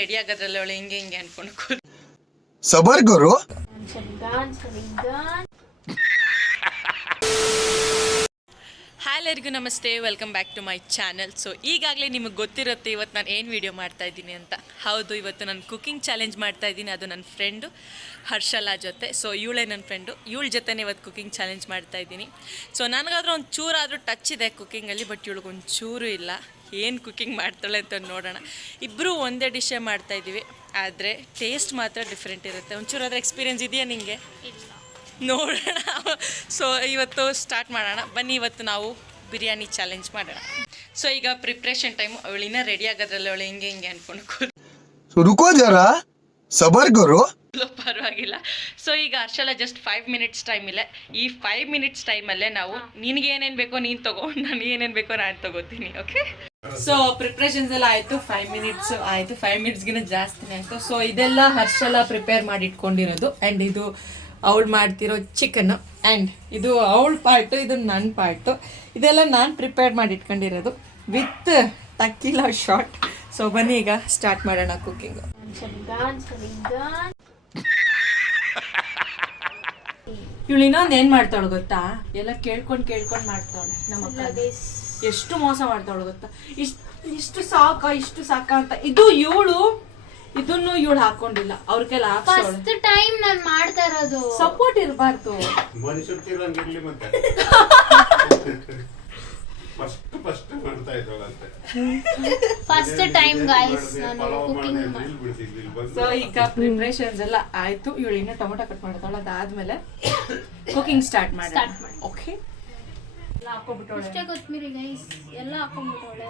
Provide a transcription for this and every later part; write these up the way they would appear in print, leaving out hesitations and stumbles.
Ready ಆಗೋದ್ರಲ್ಲ ಅವಳು ಹಿಂಗೆ ಹಿಂಗೆ ಅನ್ಕೊಂಡು ಸಬರ್ ಗುರು. ಎಲ್ಲರಿಗೂ ನಮಸ್ತೆ, welcome back to my channel. So ಈಗಾಗಲೇ ನಿಮಗೆ ಗೊತ್ತಿರುತ್ತೆ ಇವತ್ತು ನಾನು ಏನು ವೀಡಿಯೋ ಮಾಡ್ತಾ ಇದ್ದೀನಿ ಅಂತ. ಹೌದು, ಇವತ್ತು ನಾನು ಕುಕಿಂಗ್ ಚಾಲೆಂಜ್ ಮಾಡ್ತಾ ಇದ್ದೀನಿ. ಅದು ನನ್ನ ಫ್ರೆಂಡು ಹರ್ಷಲಾ ಜೊತೆ. ಸೊ ಇವಳೇ ನನ್ನ ಫ್ರೆಂಡು, ಇವಳ ಜೊತೆನೇ ಇವತ್ತು ಕುಕಿಂಗ್ ಚಾಲೆಂಜ್ ಮಾಡ್ತಾ ಇದ್ದೀನಿ. ಸೊ ನನಗಾದ್ರೂ ಒಂದು ಚೂರಾದರೂ ಟಚ್ ಇದೆ ಕುಕ್ಕಿಂಗಲ್ಲಿ, ಬಟ್ ಇವಳಿಗೊಂದು ಚೂರು ಇಲ್ಲ. ಏನು ಕುಕ್ಕಿಂಗ್ ಮಾಡ್ತಾಳೆ ಅಂತ ನೋಡೋಣ. ಇಬ್ಬರು ಒಂದೇ ಡಿಶೇ ಮಾಡ್ತಾಯಿದ್ದೀವಿ, ಆದರೆ ಟೇಸ್ಟ್ ಮಾತ್ರ ಡಿಫ್ರೆಂಟ್ ಇರುತ್ತೆ. ಒಂಚೂರಾದ್ರೂ ಎಕ್ಸ್ಪೀರಿಯೆನ್ಸ್ ಇದೆಯಾ ನಿಮಗೆ? ನೋಡೋಣ. ಸೊ ಇವತ್ತು ಸ್ಟಾರ್ಟ್ ಮಾಡೋಣ ಬನ್ನಿ. ಇವತ್ತು ನಾವು ಬಿರಿಯಾನಿ ಚಾಲೆಂಜ್ ಮಾಡೋಣ. ಸೊ ಈಗ ಪ್ರಿಪ್ರೇಷನ್ ಟೈಮು. ಅವಳಿನ ರೆಡಿ ಆಗೋದ್ರಲ್ಲ ಅವಳು ಹಿಂಗೆ ಹಿಂಗೆ ಅನ್ಕೊಂಡು ರುಕೋ ಜರಾ ಸಬರ್ ಗುರು. ಪರವಾಗಿಲ್ಲ. ಸೊ ಈಗ ಹರ್ಷಲ ಜಸ್ಟ್ 5 ಮಿನಿಟ್ಸ್ ಟೈಮ್ ಇಲ್ಲ. ಈ 5 ಮಿನಿಟ್ಸ್ ಟೈಮಲ್ಲೇ ನಾವು ನಿನಗೆ ಏನೇನು ಬೇಕೋ ನೀನು ತಗೋ, ನನಗೆ ಏನೇನು ಬೇಕೋ ನಾನು ತಗೋತೀನಿ. ಓಕೆ. ಸೊ ಪ್ರಿಪ್ರೇಷನ್ಸ್ ಎಲ್ಲ ಆಯಿತು. 5 ಮಿನಿಟ್ಸ್ ಆಯಿತು. 5 ಮಿನಿಟ್ಸ್ಗಿಂತ ಜಾಸ್ತಿನೇ ಆಯಿತು. ಸೊ ಇದೆಲ್ಲ ಹರ್ಷಲ ಪ್ರಿಪೇರ್ ಮಾಡಿ ಇಟ್ಕೊಂಡಿರೋದು. ಆ್ಯಂಡ್ ಇದು ಅವಳು ಮಾಡ್ತಿರೋ ಚಿಕನ್, ಆ್ಯಂಡ್ ಇದು ಅವಳ ಪಾರ್ಟು, ಇದು ನನ್ನ ಪಾರ್ಟು. ಇದೆಲ್ಲ ನಾನು ಪ್ರಿಪೇರ್ ಮಾಡಿ ಇಟ್ಕೊಂಡಿರೋದು ವಿತ್ ಟಕೀಲಾ ಶಾಟ್. ಸೊ ಬನ್ನಿ ಈಗ ಸ್ಟಾರ್ಟ್ ಮಾಡೋಣ ಕುಕ್ಕಿಂಗ್. ಇವಳು ಇನ್ನೊಂದು ಏನು ಮಾಡ್ತಾಳು ಗೊತ್ತಾ? ಎಲ್ಲ ಕೇಳ್ಕೊಂಡು ಮಾಡ್ತಾವಳೆ. ನಮ್ಮ ಎಷ್ಟು ಮೋಸ ಮಾಡ್ತಾವಳು ಗೊತ್ತಾ? ಇಷ್ಟು ಸಾಕ ಅಂತ. ಇದು ಇವಳು ಇದನ್ನು ಇವಳು ಹಾಕೊಂಡಿಲ್ಲ. ಅವ್ರ ಕೈಲಿ ಫಸ್ಟ್ ಟೈಮ್ ನಾನು ಮಾಡ್ತಾ ಇರೋದು. ಸಪೋರ್ಟ್ ಇರಬಾರ್ದು. ಫಸ್ಟ್ ಟೈಮ್ ಗೈಸ್ ನಾನು ಕುಕಿಂಗ್. ಸೊ ಈಗ ಪ್ರಿಪರೇಷನ್ಸ್ ಎಲ್ಲ ಆಯ್ತು. ಇವಳು ಇನ್ನ ಟೊಮೊಟೊ ಕಟ್ ಮಾಡ್ತಾಳೆ. ಅದಾದ್ಮೇಲೆ ಕುಕಿಂಗ್ ಸ್ಟಾರ್ಟ್ ಮಾಡಿ. ಓಕೆ. ಇಷ್ಟೇ ಕೊತ್ಮೀರಿ ಗೈಸ್, ಎಲ್ಲ ಹಾಕೊಂಡ್ಬಿಟ್ಟವಳೆ.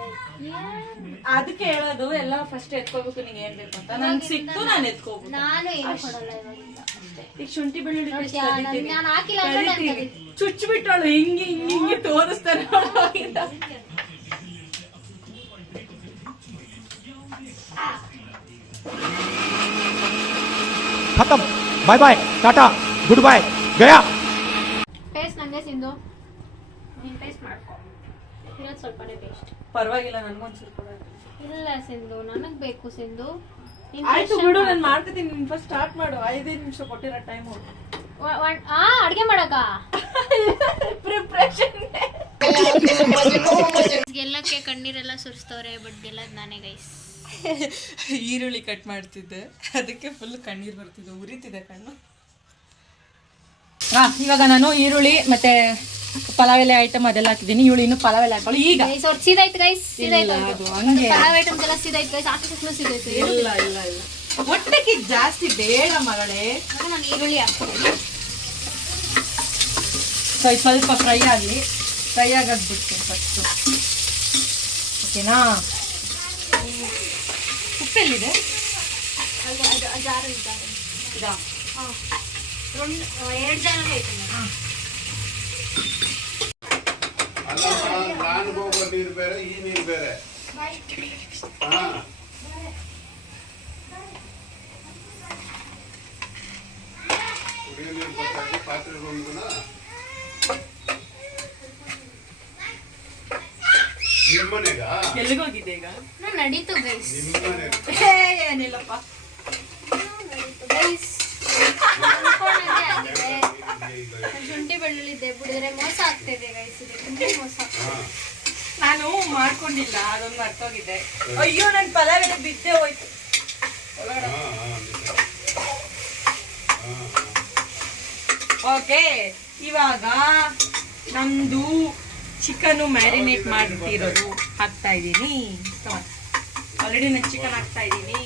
ಅದಕ್ಕೆ ಹೇಳೋದು ಎಲ್ಲ ಫಸ್ಟ್ ಎತ್ಕೋಬೇಕು. ನಿಂಗೆ ಏನ್ ಬೇಕು ಅಂತ ನಂಗೆ ಸಿಕ್ತು, ನಾನು ಎತ್ಕೋಬೇಕು. ನಾನು ಏನು ಕೊಡಲ್ಲ ಇವಾಗಿಂದ. ಈಗ ಶುಂಠಿ ಬೆಳ್ಳುಳ್ಳಿ ನಾನು ಹಾಕಿಲ್ಲ ಅಂದ್ರೆ ಚುಚ್ಚಿಬಿಟ್ಟವಳು ಹಿಂಗೆ ಹಿಂಗೆ ತೋರಿಸ್ತಾರೆ. खत्म, बाय बाय, टाटा, गुड बाय, गया. ಟೇಸ್ಟ್ ನಂಗೆ ಸಿಂಧು, ನೀನು ಟೇಸ್ಟ್ ಮಾಡ್ಕೊ. ಇರೋದು ಸ್ವಲ್ಪನೇ ಟೇಸ್ಟ್. ಪರವಾಗಿಲ್ಲ, ನನಗೊಂಚೂರು ಕೊಡ. ಇಲ್ಲ ಸಿಂಧು, ನನಗೆ ಬೇಕು ಸಿಂಧು. ಆಯ್ತು ಬಿಡು, ನಾನು ಮಾಡ್ತೀನಿ. ನೀನು ಫಸ್ಟ್ ಸ್ಟಾರ್ಟ್ ಮಾಡು. 5 ನಿಮಿಷ ಕೊಟ್ಟಿರೋ ಟೈಮು. ಅಡ್ಗೆ ಮಾಡಕ ಪ್ರಿಪ್ರೇಷನ್ ಗೆಲ್ಲಕ್ಕೆ ಕಣ್ಣೀರೆಲ್ಲ ಸುರಿಸ್ತವ್ರೆ. ಬಟ್ ಗೆಲ್ಲದ್ ನಾನೇ ಗೈಸ್. ಈರುಳ್ಳಿ ಕಟ್ ಮಾಡ್ತಿದ್ದೆ, ಅದಕ್ಕೆ ಫುಲ್ ಕಣ್ಣೀರು ಬರ್ತಿದ್ದೆ, ಉರಿತಿದೆ ಕಣ್ಣು. ಇವಾಗ ನಾನು ಈರುಳ್ಳಿ ಮತ್ತೆ ಪಲಾವ್ ಎಲೆ ಐಟಮ್ ಅದೆಲ್ಲ ಹಾಕಿದ್ದೀನಿ. ಇವಳು ಇನ್ನು ಪಲಾವ್ ಎಲೆ ಹಾಕೊಳ್ಳಿ. ಈಗ ಸೀದಾಯ್ತು ಗೈಸ್, ಸೀದಾಯ್ತು. ಹಂಗೆ ಪಲಾವ್ ಐಟಮ್ಸ್ ಎಲ್ಲ ಸೀದಾಯ್ತು ಗೈಸ್. ಹಾಕಿದ್ರು ಸೀದಾಯ್ತು. ಇಲ್ಲ ಇಲ್ಲ ಇಲ್ಲ, ಹೊಟ್ಟೆಗೆ ಜಾಸ್ತಿ ಬೇಡ ಮಗಳೇ. ನಾನು ಈರುಳ್ಳಿ ಹಾಕ್ತೀನಿ. ಸೊ ಇದು ಸ್ವಲ್ಪ ಫ್ರೈ ಆಗಲಿ. ಫ್ರೈ ಆಗೋದು ಬಿಡ್ತೀನಿ ಫಸ್ಟು. ಓಕೆನಾ? ಉಪ್ಪೆಲ್ಲಿದೆ? ಇದಾ? 2 ಜಾರ ಐತೆ. ನೀರು ಬೇರೆ, ಈ ನೀರು ಬೇರೆ. ಕುಡಿಯೋ ನೀರು ಗೊತ್ತಾಗಿ ಪಾತ್ರೆ ನಿಮ್ಮನೆಗ ಎಲ್ಲಿಗೋಗಿದೆ ಈಗ? ನಾನು ನಡೀತು ಗೈಸ್. ಏನಿಲ್ಲಪ್ಪ ಗೈಸ್, ಶುಂಠಿ ಬೆಳ್ಳುಳ್ಳಿ ಬಿಡಿದ್ರೆ ಮೋಸ ಆಗ್ತಿದೆ ಗೈಸ್. ಇದೆ ತುಂಬಾ ಮೋಸ. ನಾನು ಮಾಡ್ಕೊಂಡಿಲ್ಲ, ಅದೊಂದು ಮರ್ತೋಗಿದೆ. ಅಯ್ಯೋ, ನನ್ನ ಪಲಾವ್ ಎಲೆ ಬಿದ್ದೆ ಹೋಯ್ತು. ಓಕೆ, ಇವಾಗ ನಮ್ದು ಚಿಕನ್ ಮ್ಯಾರಿನೇಟ್ ಮಾಡ್ತಿರೋದು ಹಾಕ್ತಾ ಇದ್ದೀನಿ. ಆಲ್ರೆಡಿ ನಾನು ಚಿಕನ್ ಹಾಕ್ತಾ ಇದ್ದೀನಿ.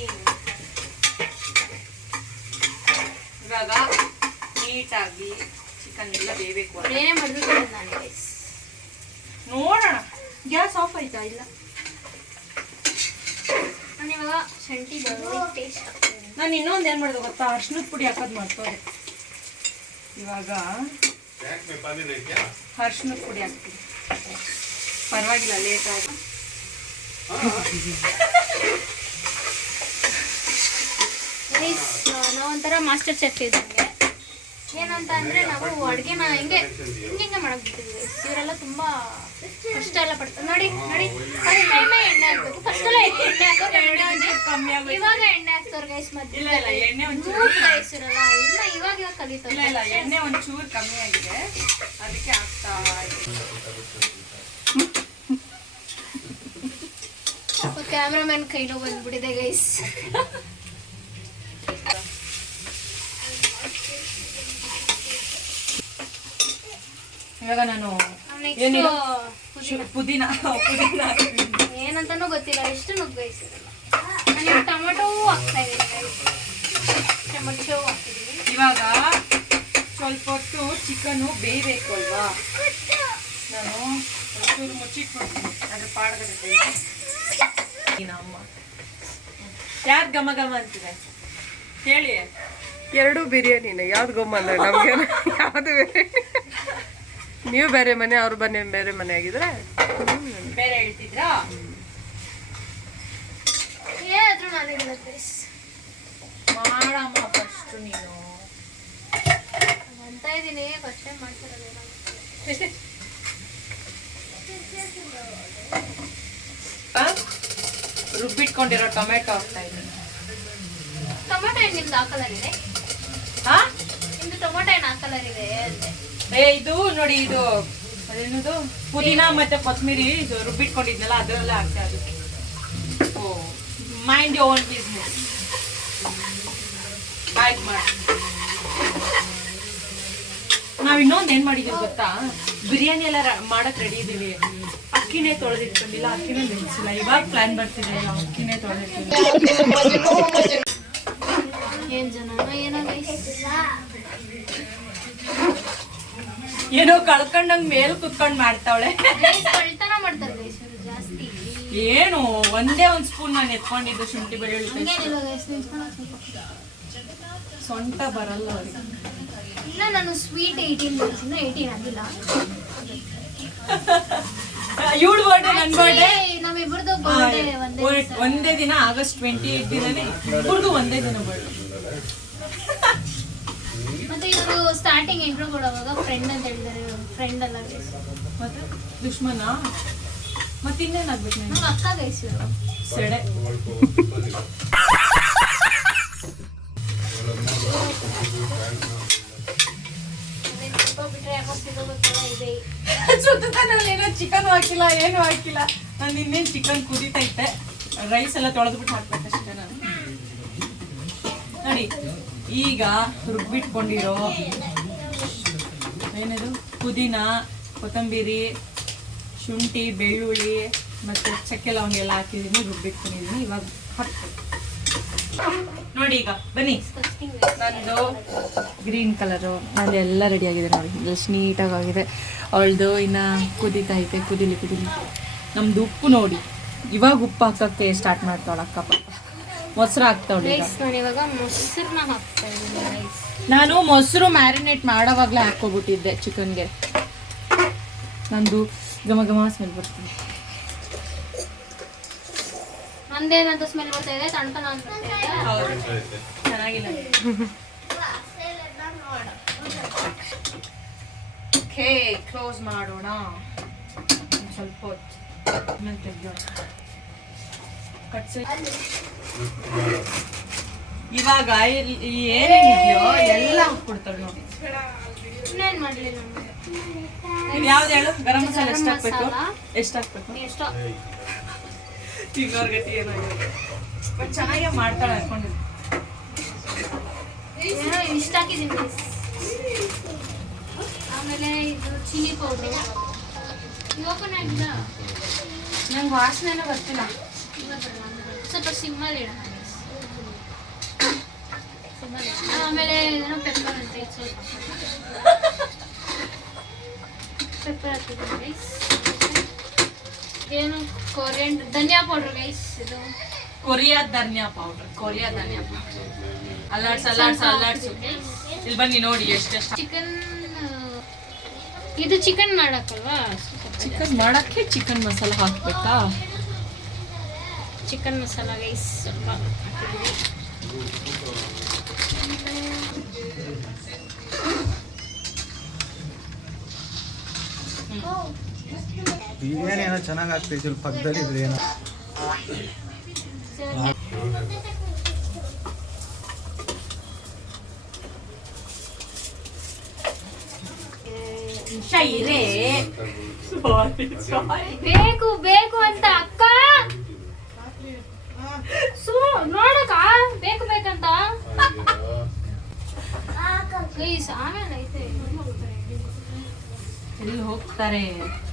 ಇವಾಗ ನೀಟಾಗಿ ಚಿಕನ್ ಎಲ್ಲ ಬೇಯಬೇಕು. ಏನೇ ಮಾಡಿದ್ರು ನಾನು ಗೈಸ್. ನೋಡೋಣ, ಗ್ಯಾಸ್ ಆಫ್ ಆಯ್ತಾ? ಇಲ್ಲ, ನಾನು ಇವಾಗ ಶುಂಠಿ ಬೆಳ್ಳುಳ್ಳಿ ಟೇಸ್ಟ್ ಹಾಕ್ತೀನಿ. ನಾನು ಇನ್ನೊಂದು ಏನು ಮಾಡೋದು ಗೊತ್ತಾ? ಅರ್ಶಿನದ ಪುಡಿ ಹಾಕೋದು ಮಾಡ್ತೋದೆ. ಇವಾಗ ಅರ್ಶಿನದ ಪುಡಿ ಹಾಕ್ತೀನಿ. ಪರವಾಗಿಲ್ಲ, ಲೇಟ್ ಆಗಿ. ನಾವೊಂಥರ ಮಾಸ್ಟರ್ ಚೆಫ್ ಇದ್ದಂಗೆ. ಏನಂತ ಅಂದ್ರೆ ನಾವು ಅಡುಗೆನ ಹಿಂಗೆ ಮಾಡಕ್ ಬಿಟ್ಟಿದ್ವಿ. ಇವರೆಲ್ಲ ತುಂಬಾ ಕಷ್ಟ ಎಲ್ಲ ಪಡ್ತಾರೆ. ನೋಡಿ ನೋಡಿ ಕೈಮೆ ಎಣ್ಣೆ ಹಾಕ್ಬೇಕು. ಫಸ್ಟ್ ಎಲ್ಲ ಎಣ್ಣೆ ಹಾಕೋದು, ಕಮ್ಮಿ ಆಗೋಯ್ತು. ಇವಾಗ ಎಣ್ಣೆ ಹಾಕ್ತವ್ರ ಗೈಸ್. ಮತ್ತೆ ಇಲ್ಲ ಎಣ್ಣೆ ಒಂಚೂರು ವಯಸ್ಸಿರಲ್ಲ ಇನ್ನ ಇವಾಗ ಕಲಿತಾರೆ. ಇಲ್ಲ ಎಣ್ಣೆ ಒಂಚೂರು ಕಮ್ಮಿ ಆಗಿದೆ, ಅದಕ್ಕೆ ಆಗ್ತಾ ಕ್ಯಾಮ್ರಾಮನ್ ಕೈ ನೋವು ಬಂದ್ಬಿಟ್ಟಿದೆ ಗೈಸ್. ಇವಾಗ ನಾನು ಪುದೀನ ಏನಂತಾನೂ ಗೊತ್ತಿಲ್ಲ, ಎಷ್ಟು ನುಗ್ಗು ಗೈಸ್. ನಾನು ಟೊಮೆಟೊ ಹಾಕ್ತಾ ಇದ್ದೀನಿ, ಟೊಮೆಟೊ ಹಾಕ್ತಿದ್ದೀನಿ. ಇವಾಗ ಸ್ವಲ್ಪ ಹೊತ್ತು ಚಿಕನ್ನು ಬೇಯಬೇಕು ಅಲ್ವಾ, ನಾನು ಒಂಚೂರು ಮುಚ್ಚಿಟ್ಕೊಡ್ತೀನಿ. ಅದ್ರ ಪಾಡ್ಗಡೆ ಅಮ್ಮ ಯಾರು ಘಮ ಘಮ ಅಂತಿದೆ ಹೇಳಿ. ಎರಡು ಬಿರಿಯಾನಿನ ಯಾವ್ದು ಗೊಮ್ಮ ಅಂದ್ರೆ ನಮ್ಗೆ ಯಾವ್ದು ಬೇರೆ. ನೀವು ಬೇರೆ ಮನೆ, ಅವ್ರ ಮನೆ ಬೇರೆ ಮನೆ ಆಗಿದ್ರೆ ಬೇರೆ ಹೇಳ್ತಿದ್ರಾ? ಏನಾದ್ರೂ ನಾನೇ ಗೈಸ್ ಮಾಡಮ್ಮ ಫಸ್ಟ್ ನೀನು ಅಂತ ಇದ್ದೀನಿ. ಫಸ್ಟ್ ಟೈಮ್ ಮಾಡ್ತಿರೋದು. ರುಬ್ಬಿಟ್ಕೊಂಡಿರೋ ಟೊಮೆಟೊ ಹಾಕ್ತಾ ಇದ್ದೀನಿ. ಟೊಮೆಟೊ ಏನು ನಿಮ್ದು ಆ ಕಲರ್ ಇದೆ? ಹಾ ನಿಮ್ದು ಟೊಮೆಟೊ ಏನು ಆ ಕಲರ್ ಇದೆ ಅಂದೆ. ಇದು ನೋಡಿ, ಇದು ಅದೇನದು ಪುದೀನ ಮತ್ತೆ ಕೊತ್ತಂಬರಿ ರುಬ್ಬಿಟ್ಕೊಂಡಿದ್ನಲ್ಲ ಅದರಲ್ಲೇ ಹಾಕ್ತಾ ಅದಕ್ಕೆ. ಓ ಮೈಂಡ್ ಯೋರ್ ಓನ್ ಬಿಸ್ನೆಸ್. ಆಯ್ತು ಮಾಡಿ. ನಾವ್ ಇನ್ನೊಂದು ಏನ್ ಮಾಡಿದೀವಿ ಗೊತ್ತಾ, ಬಿರಿಯಾನಿ ಎಲ್ಲ ಮಾಡಕ್ ರೆಡಿ ಇದೀವಿ. ಅಕ್ಕಿನೇ ತೊಳೆದಿಟ್ಕೊಂಡಿಲ್ಲ, ಅಕ್ಕಿನೇ ನೆನೆಸಿಲ್ಲ. ಇವಾಗ ಪ್ಲಾನ್ ಬರ್ತಿದೆ ಅಕ್ಕಿನೇ ತೊಳೆದಿಟ್ಕೊಂಡಿಲ್ಲ. ಏನ್ ಜನ ಏನೋ ಗೈಸ್, ಏನೋ ಕಳ್ಕೊಂಡಂಗ್ ಮೇಲ್ ಕುತ್ಕೊಂಡ್ ಮಾಡ್ತಾವಳೆ. ಕಳ್ತನ ಮಾಡ್ತಾರೆ ಗೈಸ್ ಇವರು ಜಾಸ್ತಿ. ಏನು ಒಂದೇ ಒಂದ್ ಸ್ಪೂನ್ ನಾನು ಎತ್ಕೊಂಡಿದ್ದು ಶುಂಠಿ ಬೆಳ್ಳುಳ್ಳಿ ಪೇಸ್ಟ್. ಹಂಗೇನಿಲ್ಲ ಗೈಸ್, ನಿಂತ್ಕೊಂಡು ಸೊಂಟ ಬರಲ್ಲ ಅವ್ರಿಗೆ. ಇಲ್ಲ ನಾನು ಸ್ವೀಟ್ 18 ಗೈಸ್, ಇನ್ನೂ 18 ಆಗಿಲ್ಲ. ಇವಳು ಬರ್ಡೇ ನನ್ ಬರ್ಡೇ ನಮ್ಮಿಬ್ಬರದು ಬರ್ಡೇ ಒಂದೇ ದಿನ, ಆಗಸ್ಟ್ 28 ದಿನನೇ ಇಬ್ಬರದು ಒಂದೇ ದಿನ ಬರ್ಡೇ. ಮತ್ತೆ ಇವರು ಸ್ಟಾರ್ಟಿಂಗ್ ಇಂಟ್ರೋ ಕೊಡುವಾಗ ಫ್ರೆಂಡ್ ಅಂತ ಹೇಳಿದ್ದಾರೆ. ಫ್ರೆಂಡ್ ಅಲ್ಲ ಗೈಸ್, ಮತ್ತೆ ದುಶ್ಮನ. ಮತ್ತೆ ಇನ್ನೇನಾಗ್ಬೇಕು ನಾನು? ನಮ್ಮ ಅಕ್ಕ ಗೈಸ್ ಇವರು. ಸೆಡೆ ಬಿಟ್ರೆ ಯಾಕೋ ಸಿಗೋಗುತ್ತಲ್ಲ ಇದೆ. ಏನೋ ಚಿಕನ್ ಹಾಕಿಲ್ಲ, ಏನು ಹಾಕಿಲ್ಲ. ನಾನು ಇನ್ನೇನು ಚಿಕನ್ ಕುದೀತೈತೆ, ರೈಸ್ ಎಲ್ಲ ತೊಳೆದ್ಬಿಟ್ಟು ಹಾಕ್ಬೇಕಷ್ಟೇ ನಾನು. ನೋಡಿ ಈಗ ರುಬ್ಬಿಟ್ಕೊಂಡಿರೋ ಏನಿದು ಪುದೀನ, ಕೊತ್ತಂಬರಿ, ಶುಂಠಿ, ಬೆಳ್ಳುಳ್ಳಿ ಮತ್ತು ಚಕ್ಕೆ ಲವಂಗ ಎಲ್ಲ ಹಾಕಿದ್ದೀನಿ, ರುಬ್ಬಿಟ್ಕೊಂಡಿದ್ದೀನಿ. ಇವಾಗ ಹಾಕ್ತೀನಿ ನೋಡಿ. ಈಗ ಬನ್ನಿ, ನಂದು ಗ್ರೀನ್ ಕಲರು ನಂದು ಎಲ್ಲ ರೆಡಿ ಆಗಿದೆ ನೋಡಿ, ಜಸ್ಟ್ ನೀಟಾಗಿ ಆಗಿದೆ. ಅವಳದು ಇನ್ನು ಕುದೀತೈತೆ, ಕುದೀಲಿ. ನಮ್ದು ಉಪ್ಪು ನೋಡಿ, ಇವಾಗ ಉಪ್ಪು ಹಾಕೋಕ್ಕೆ ಸ್ಟಾರ್ಟ್ ಮಾಡ್ತಾವಳ ಅಕ್ಕ. ಪಾಪ ಮೊಸರು ಹಾಕ್ತಾವಳಿ. ನಾನು ಇವಾಗ ಮೊಸರನ್ನ ಹಾಕ್ತಾ ಇದ್ದೀನಿ ಗೈಸ್. ನಾನು ಮೊಸರು ಮ್ಯಾರಿನೇಟ್ ಮಾಡೋವಾಗಲೇ ಹಾಕ್ಕೊಬಿಟ್ಟಿದ್ದೆ ಚಿಕನ್ಗೆ. ನಂದು ಘಮ ಘಮ ಸ್ಮೆಲ್ ಬರ್ತೀನಿ. ನಂದೇನಂತ ಸ್ಮೆಲ್ ಬರ್ತಾ ಇದೆ, ತಣ್ತನ ಅಂತ ಬರ್ತಾ ಇದೆ. ಚೆನ್ನಾಗಿಲ್ಲ. ಓಕೆ, ಕ್ಲೋಸ್ ಮಾಡೋಣ ಸ್ವಲ್ಪ ಹೊತ್ತು, ಆಮೇಲೆ ತೆಗ್ಯೋಣ. ಇವಾಗ ಏನೇನಿದೆಯೋ ಎಲ್ಲ ಹಾಕ್ಬಿಡ್ತಾಳೆ ನೋಡಿ. ಇನ್ನೇನು ಮಾಡಲಿ ನಾನು ಯಾವ್ದು ಹೇಳು? ಗರಂ ಮಸಾಲ ಎಷ್ಟು ಹಾಕ್ಬೇಕು? ಎಷ್ಟು ಹಾಕ್ಬೇಕು? ಎಷ್ಟೋ ತಿನ್ನೋರ್ ಗತಿ ಏನಾಗಿದೆ. ಬಟ್ ಚೆನ್ನಾಗೇ ಮಾಡ್ತಾಳೆ ಅನ್ಕೊಂಡಿದ್ದೆ. ಏನೋ ಇಷ್ಟ ಹಾಕಿದ್ದೀನಿ guys. ಆಮೇಲೆ ಇದು ಚಿಲ್ಲಿ ಪೌಡ್ರು ಓಪನ್ ಆಗಿಲ್ಲ, ನಂಗೆ ವಾಸನೆನೂ ಬರ್ತಿಲ್ಲ. ಸ್ವಲ್ಪ ಸಿಮ್ಮಲ್ಲಿ ಇಡೋಣ ಆಮೇಲೆ ಏನೋ ಪೆಪ್ಪರ್ ಅಂತ ಇದು ಸ್ವಲ್ಪ ಪೆಪ್ಪರ್ ಹಾಕಿದ್ದೀನಿ ಗೈಸ್. ಏನು ಕೊರಿಯಂಡರ್ ಧನಿಯಾ ಪೌಡ್ರ್ ಗೈಸ್. ಇದು ಕೊರಿಯಾ ಧನಿಯಾ ಪೌಡರ್. ಅಲ್ಲಾಡ್ಸು. ಇಲ್ಲಿ ಬನ್ನಿ ನೋಡಿ ಎಷ್ಟೆಷ್ಟು. ಚಿಕನ್, ಇದು ಚಿಕನ್ ಮಾಡಕ್ಕಲ್ವಾ? ಚಿಕನ್ ಮಾಡಕ್ಕೆ ಚಿಕನ್ ಮಸಾಲ ಹಾಕ್ಬೇಕಾ? ಚಿಕನ್ ಮಸಾಲ ಗೈಸ್ ಸ್ವಲ್ಪ ಹಾಕಿದ್ದೀವಿ. ಬಿರಿಯಾನಿ ಏನೋ ಚೆನ್ನಾಗಿ ಆಗ್ತೈತಿ ಇಲ್ಲಿ ಪಕ್ಕದಲ್ಲಿ ಇದ್ರೆ ಏನೋ ಬೇಕು ಬೇಕು ಅಂತ ಅಕ್ಕ ನೋಡಕ್ಕ ಬೇಕು ಬೇಕಂತ ಪ್ಲೀಸ್ ಆಮೇಲೆ ಐತೆ ಇಲ್ಲಿ ಹೋಗ್ತಾರೆ,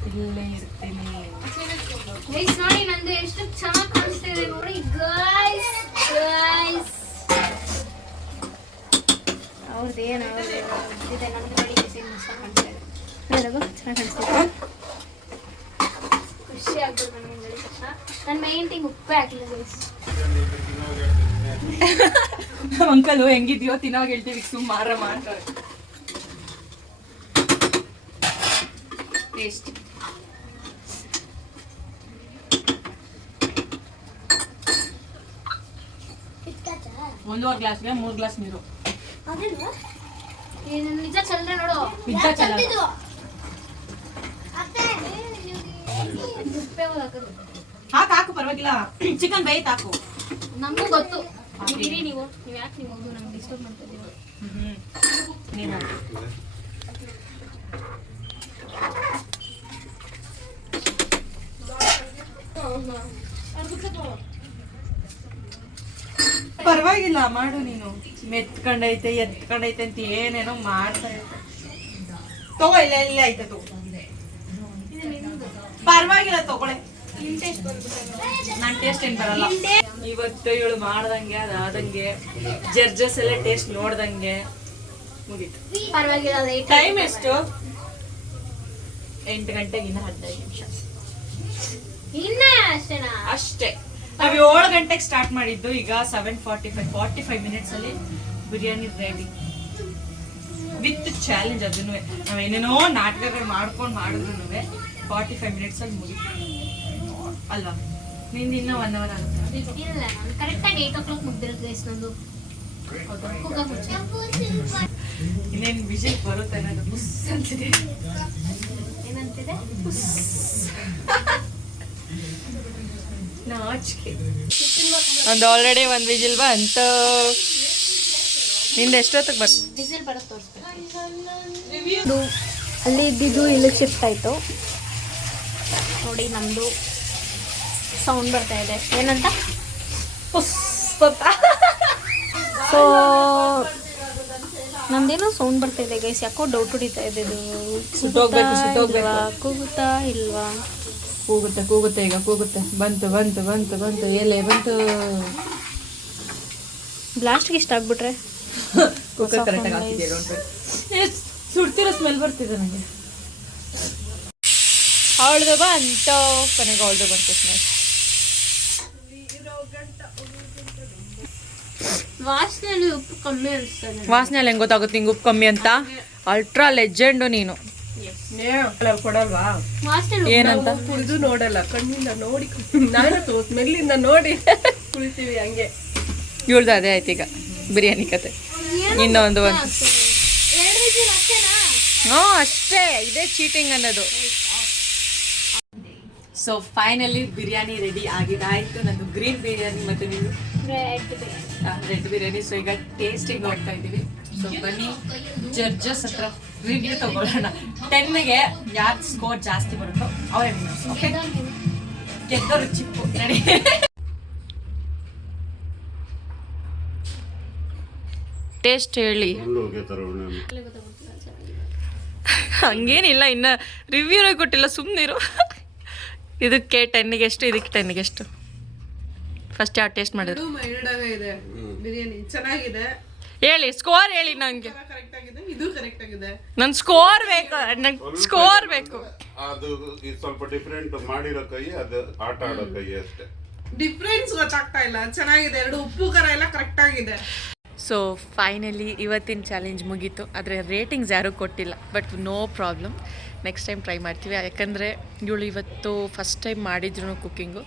ಇಲ್ಲೇ ಇರ್ತೀನಿ. ಗೈಸ್ ನೋಡಿ ನಂದು ಎಷ್ಟು ಚೆನ್ನಾಗಿ ಕಾಣಿಸ್ತಿದೆ ನೋಡಿ ಗೈಸ್ ಗೈಸ್ ಅವ್ರದ್ದೇನು ಇದೆ ನಮ್ದು ನೋಡಿ ಕಾಣಿಸ್ತಾ ಇದೆ ಚೆನ್ನಾಗಿ ಕಾಣಿಸ್ತಿದೆ. ಖುಷಿ ಆಗ್ಬೋದು ನನಗೆ ನೋಡಿ ತಕ್ಷಣ. ನನ್ನ ಮೇನ್ ಥಿಂಗ್ ಉಪ್ಪೇ ಹಾಕಿಲ್ಲ ಗೈಸ್. ನಮ್ಮ ಅಂಕಲ್ ಹೆಂಗಿದ್ಯೋ ತಿನ್ನೋವಾಗ ಹೇಳ್ತೀವಿ ಸುಮಾರ ಮಾಡ್ತಾರೆ. ಟೇಸ್ಟ್ 1.5 ಗ್ಲಾಸ್ಗೆ 3 ಗ್ಲಾಸ್ ನೀರು. ಇದು ನಿಜ ಚಂದ್ರೆ ನೋಡು ಪಿಜ್ಜಾ ಚೆನ್ನಾಗಿ ಉಪ್ಪೇ ಹಾಕೋದು ಹಾಕು ಪರವಾಗಿಲ್ಲ. ಚಿಕನ್ ಬೇಯ್ತು ಹಾಕು. ನಮಗೂ ಗೊತ್ತು ನೀವಿರಿ ನೀವು ಯಾಕೆ ನೀವು ಹೋಗು ನಮ್ಗೆ ಡಿಸ್ಟರ್ಬ್ ಮಾಡ್ತಾ ಇದ್ದೀವಿ. ನೀನು ಹಾಕು. ಪರವಾಗಿಲ್ಲ ಮಾಡು ನೀನು. ಮೆತ್ಕೊಂಡೈತೆ ಎತ್ಕೊಂಡೈತೆ ಅಂತ ಏನೇನೋ ಮಾಡ್ತಾ ಇದ್ದೆ. ತಗೋ ಇಲ್ಲ ಇಲ್ಲ ಐತೆ ತಗೋ. ಪರವಾಗಿಲ್ಲ ತಗೊಳೆ. ನನ್ ಟೇಸ್ಟ್ ಏನ್ ಬರಲ್ಲ. ಇವತ್ತು ಇವಳು ಮಾಡ್ದಂಗೆ ಅದಾದಂಗೆ ಜಡ್ಜಸ್ ಎಲ್ಲ ಟೇಸ್ಟ್ ನೋಡ್ದಂಗೆ ಮುಗೀತು. ಪರವಾಗಿಲ್ಲ ಟೈಮ್ ಎಷ್ಟು? 8 ಗಂಟೆಗೆ ಇನ್ನ 15 ನಿಮಿಷ ಇನ್ನ ಅಷ್ಟೇನಾ? ಅಷ್ಟೇ. ನಾವು 7 ಗಂಟೆಗೆ ಸ್ಟಾರ್ಟ್ ಮಾಡಿದ್ದು, ಈಗ 7:45 ಮಿನಿಟ್ಸ್ ಅಲ್ಲಿ ಬಿರಿಯಾನಿ ರೆಡಿ ವಿತ್ ಚಾಲೆಂಜ್. ಅದನ್ನು ನಾವೇನೇನೋ ನಾಟಕಗಳು ಮಾಡ್ಕೊಂಡು ಮಾಡಿದ್ರು 45 ಮಿನಿಟ್ಸ್ ಅಲ್ಲಿ ಮುಗಿತು ಅಲ್ವಾ? ನಿಂದು ಇನ್ನೂ 1 ಅವರ್ ಆಗುತ್ತೆ. ಇಲ್ಲ ನಾನು ಕರೆಕ್ಟಾಗಿ 8 o'clock ಮುಗ್ದಿರೋದು ಗೈಸ್ ನಂದು. ಇನ್ನೇನು ವಿಷಯಕ್ಕೆ ಬರುತ್ತೆ ಅನ್ನೋದು ಬುಸ್ ಅಂತಿದೆ. ಏನಂತಿದೆ? ನಾಚಿಕೆ. ಒಂದು ಆಲ್ರೆಡಿ 1 ವಿಜಿಲ್ ಬಂತು. ನಿಂದ ಎಷ್ಟೊತ್ತಿಗೆ ಬಂತು? ವಿಸಿಲ್ ಬರೋದು ತೋರಿಸ್ಬೇಕು. ಅಲ್ಲಿ ಇದ್ದಿದ್ದು ಇಲ್ಲಿಗೆ ಶಿಫ್ಟ್ ಆಯಿತು ನೋಡಿ. ನಮ್ಮದು ಸೌಂಡ್ ಬರ್ತಾ ಇದೆ ಏನಂತ ಸೊ ನಮ್ದೇನೋ ಸೌಂಡ್ ಬರ್ತಾ ಇದೆ ಗೈಸ್. ಯಾಕೋ ಡೌಟ್ ಹೊಡಿತಾ ಇದೆ. ಇದು ಕೂಗುತ್ತಾ ಇಲ್ವಾ? ಕೂಗುತ್ತೆ ಈಗ ಕೂಗುತ್ತೆ. ಬಂತು ಎಲೆ ಬಂತು. ಬ್ಲಾಸ್ಟ್ಗೆ ಇಷ್ಟ ಆಗ್ಬಿಟ್ರೆ ಕುಕ್ಕರ್ ಕರೆಕ್ಟಾಗಿ ಹಾಕಿದ್ದೀರ. ಸುಡ್ತಿರೋ ಸ್ಮೆಲ್ ಬರ್ತಿದೆ ನನಗೆ. ಅವಳ್ದು ಬಂತು ಕೊನೆಗೆ, ಅವಳ್ದು ಬಂತು ಸ್ಮೆಲ್. ವಾಸನೆಯಲ್ಲಿ ಉಪ್ಪು ಕಮ್ಮಿ ಅನಿಸ್ತದೆ. ವಾಸನೆಯಲ್ಲಿ ಹೆಂಗೆ ಗೊತ್ತಾಗುತ್ತೆ ನಿಂಗೆ ಉಪ್ಪು ಕಮ್ಮಿ ಅಂತ? ಅಲ್ಟ್ರಾ ಲೆಜೆಂಡು ನೀನು. ಕೊಡಲ್ವಾ? ವಾಸನೆ ಏನಂತ ಕುಡಿದು ನೋಡಲ್ಲ, ಕಣ್ಣಿಂದ ನೋಡಿ ನಾನು ಸ್ಮೆಲ್ಲಿಂದ ನೋಡಿ ಕುಳಿತೀವಿ ಹಂಗೆ. ಇವಳ್ದು ಅದೇ ಆಯ್ತು ಈಗ ಬಿರಿಯಾನಿ ಕತೆ. ಇನ್ನೊಂದು ಒಂದು ಹ್ಞೂ ಅಷ್ಟೇ. ಇದೇ ಚೀಟಿಂಗ್ ಅನ್ನೋದು. ಸೊ ಫೈನಲಿ ಬಿರಿಯಾನಿ ರೆಡಿ ಆಗಿದ್ದಾಯ್ತು. ನಂದು ಗ್ರೀನ್ ಬಿರಿಯಾನಿ ಮತ್ತು ನೀವು ರೆಡ್ ಬಿರಿಯಾನಿ. ಸೊ ಈಗ ಟೇಸ್ಟಿಂಗ್ ನೋಡ್ತಾ ಇದ್ದೀವಿ. ಸೊ ಬನ್ನಿ ಜಡ್ಜಸ್ ಹತ್ರ ರಿವ್ಯೂ ತಗೊಳ್ಳೋಣ. 10ಗೆ ಯಾರು ಸ್ಕೋರ್ ಜಾಸ್ತಿ ಬರುತ್ತೋ ಅವರೇ ಓಕೆ. ಗೆದ್ದವರು ಚಿಪ್ಪು ನಡಿ. ಟೇಸ್ಟ್ ಹೇಳಿ. ಹಂಗೇನಿಲ್ಲ, ಇನ್ನು ರಿವ್ಯೂನೇ ಕೊಟ್ಟಿಲ್ಲ, ಸುಮ್ಮನಿರು. ಇದಕ್ಕೆ 10ಗೆ ಎಷ್ಟು, ಇದಕ್ಕೆ 10ಗೆ ಎಷ್ಟು? ಫಸ್ಟ್ ಯಾವ ಟೇಸ್ಟ್ ಮಾಡಿದ್ರು? ಇದೆ ಬಿರಿಯಾನಿ ಚೆನ್ನಾಗಿದೆ. ಹೇಳಿ ಸ್ಕೋರ್ ಹೇಳಿ ನನಗೆ. ಕರೆಕ್ಟ್ ಆಗಿದೆ, ಇದು ಕರೆಕ್ಟ್ ಆಗಿದೆ. ನನ್ನ ಸ್ಕೋರ್ ಬೇಕು, ನಂಗೆ ಸ್ಕೋರ್ ಬೇಕು. ಅದು ಸ್ವಲ್ಪ ಡಿಫ್ರೆಂಟ್ ಮಾಡಿರೋ ಕೈ, ಅದು ಆಟ ಆಡೋ ಕೈ ಅಷ್ಟೇ. ಡಿಫ್ರೆನ್ಸ್ ಗೊತ್ತಾಗ್ತಾ ಇಲ್ಲ. ಚೆನ್ನಾಗಿದೆ, ಎರಡು ಉಪ್ಪು ಖಾರ ಎಲ್ಲ ಕರೆಕ್ಟ್ ಆಗಿದೆ. ಸೊ ಫೈನಲಿ ಇವತ್ತಿನ ಚಾಲೆಂಜ್ ಮುಗೀತು. ಆದರೆ ರೇಟಿಂಗ್ಸ್ ಯಾರೂ ಕೊಟ್ಟಿಲ್ಲ, but no problem. Next time try ಮಾಡ್ತೀವಿ. ಯಾಕಂದರೆ ಇವಳು ಇವತ್ತು ಫಸ್ಟ್ ಟೈಮ್ ಮಾಡಿದ್ರು ಕುಕ್ಕಿಂಗು,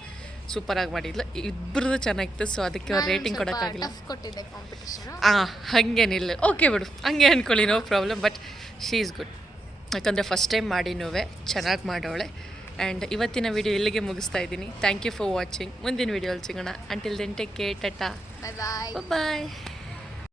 ಸೂಪರಾಗಿ ಮಾಡಿದ್ಲು. ಇಬ್ಬರದು ಚೆನ್ನಾಗಿತ್ತು. ಸೊ ಅದಕ್ಕೆ ಅವ್ರು ರೇಟಿಂಗ್ ಕೊಡೋಕ್ಕಾಗಿಲ್ಲ. ಕೊಟ್ಟಿದ್ದೆ ಕಾಂಪಿಟೇಷನ್. ಹಾಗೇನಿಲ್ಲ, ಓಕೆ ಬಿಡು, ಹಂಗೆ ಅಂದ್ಕೊಳ್ಳಿ, no problem. But she is good. ಯಾಕಂದರೆ ಫಸ್ಟ್ ಟೈಮ್ ಮಾಡಿನೂ ಚೆನ್ನಾಗಿ ಮಾಡೋಳೆ. ಆ್ಯಂಡ್ ಇವತ್ತಿನ ವಿಡಿಯೋ ಇಲ್ಲಿಗೆ ಮುಗಿಸ್ತಾ ಇದ್ದೀನಿ. Thank you for watching. ಮುಂದಿನ ವಿಡಿಯೋಲ್ಲಿ ಸಿಗೋಣ. Until then take care, tata, bye bye. ಬಾಯ್.